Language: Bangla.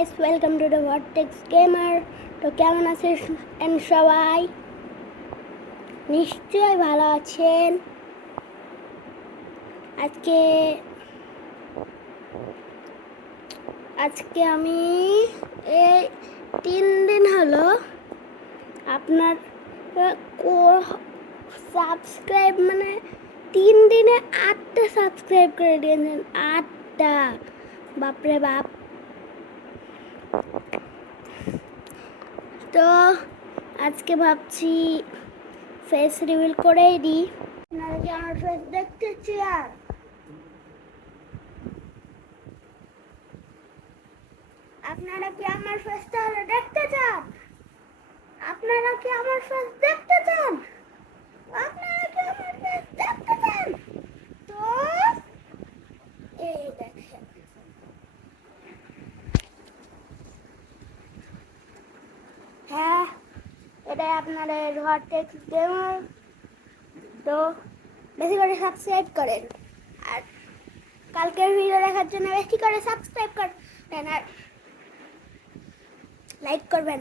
guys, welcome to the Vortex Gamer. তো কেমন আছেন সবাই? নিশ্চয়ই ভালো আছেন। আজকে আমি এই 3 দিন হলো আপনার সাবস্ক্রাইব মানে 3 দিনে 8টা সাবস্ক্রাইব করে দিয়েছেন। 8টা, বাপরে বাপ। তো আজকে ভাবছি ফেস রিভিল করেই দিই। আপনারা কি আমার ফেস দেখতে চান? আপনারা কি আমার ফেস তাহলে দেখতে চান? আপনারা কি আমার ফেস দেখতে চান? আপনারা কি আমার ফেস দেখতে চান? তো এই দেখেন, হ্যাঁ, এটাই আপনাদের ভর্টেক্স গেমার। তো বেশি করে সাবস্ক্রাইব করেন, আর কালকের ভিডিও দেখার জন্য বেশি করে সাবস্ক্রাইব করেন আর লাইক করবেন।